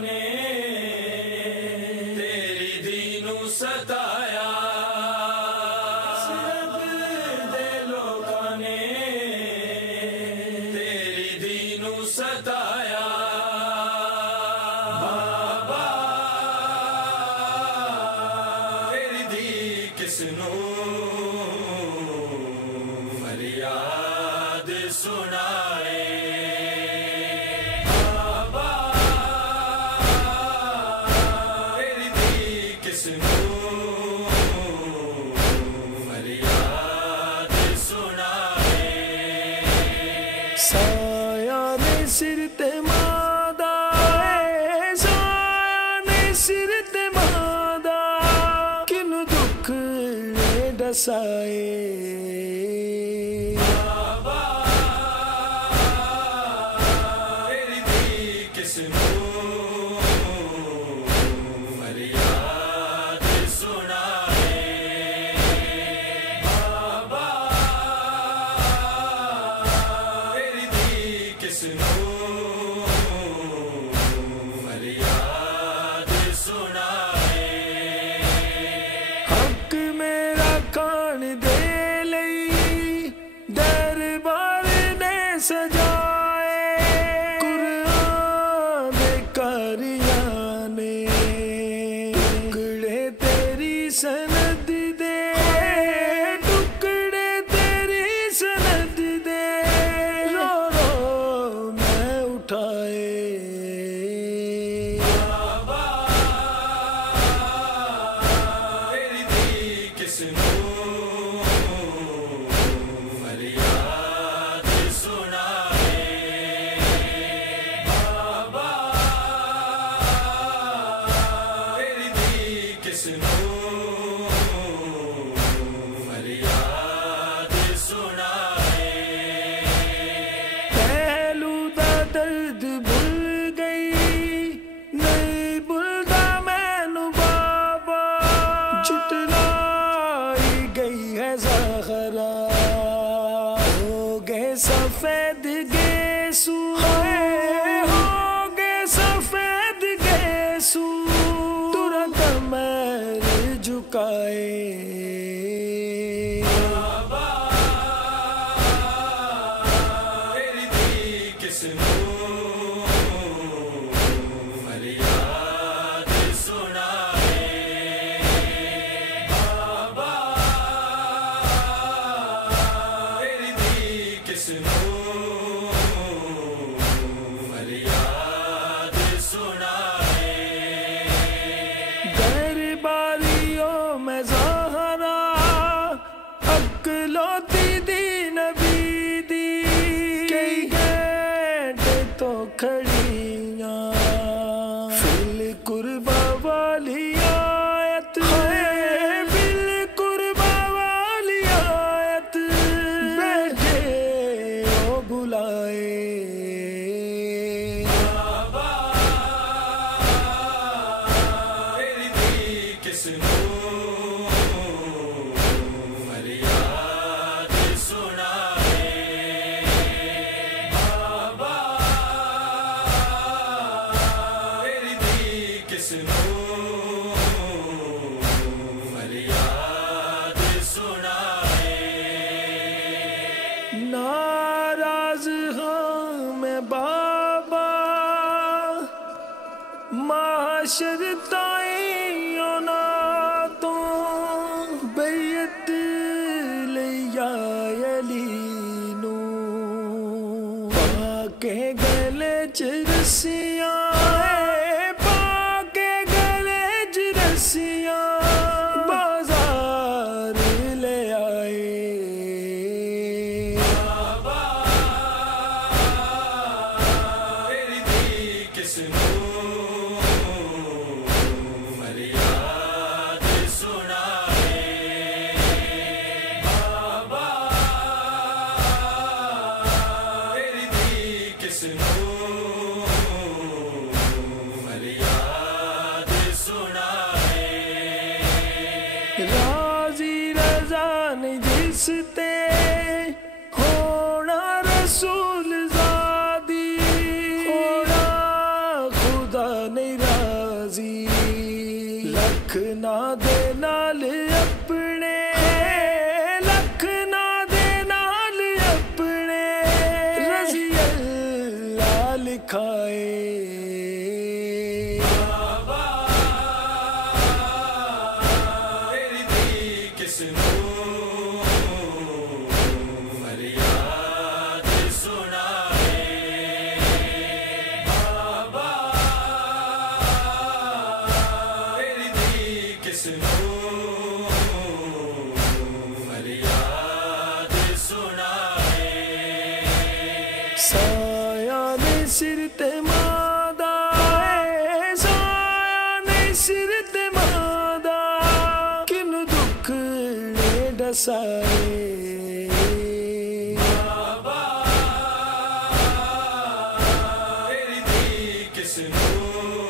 نے تیری دینو ستایا، سب دے لوگاں نے تیری دینو ستایا، بابا تیری دی کس نو فریاد سنائے، بابا تیری دی کس نو فریاد سنائے، سایہ نے سر تے مادا، سایہ نے سر تے مادا، کن دکھڑے دسائے، بابا تیری دی کس نو فریاد سنائے، بابا تیری دی کس نو فریاد سنائے، حق میرا کان دے لئی دربار نے سجائے، قرآن دے کاریاں نے ٹکڑے تیری سند دے، ٹکڑے تیری سند دے، رو رو میں اٹھائے، بابا تیری دی کس نو فریاد سنائے، بابا تیری دی کس نو فریاد سنائے، پہلو دا درد بھول گئی نہیں بھولدا مینوں بابا، جھٹلائی گئی ہے زہرا، ہو گئے سفید گیسو، ہو گئے سفید گیسو، ترنت میر جھکائے، بابا تیری دی کس نو فریاد سنائے، بابا تیری دی کس نو فریاد سنائے، درباریوں میں زہرا اکلوتی دی نبی دی، کئی گھنٹے تو کھڑیاں فل قربا والی آیت، فل قربا والی آیت، بیٹھے او بلائے، بابا تیری دی کس نو فریاد سنائے، بابا تیری دی کس نو فریاد سنائے، ناراض ہوں میں بابا معاشر تائیں اونا تو بیعت لیا علی نو، پاکے گلے چ رسیاں، پاکے گلے چ رسیاں، بازار لے آئے، بابا تیری دی کس نو فریاد سنائے، بابا تیری دی کس نو فریاد سنائے، راضی رضا نے جس تے ہونا رسول زادی، ہونا خدا نہیں راضی لکھ نہ دے نال اپنے لکھ نہ دے نال اپنے رضی اللہ لکھائے تیری دی کس نو فریاد سنائے بابا تیری دی کس نو فریاد سنائے سایہ نے سر تے مادا سایہ نے سر تے مادا کنو دکھڑے ڈسائے بابا تیری دی کس نو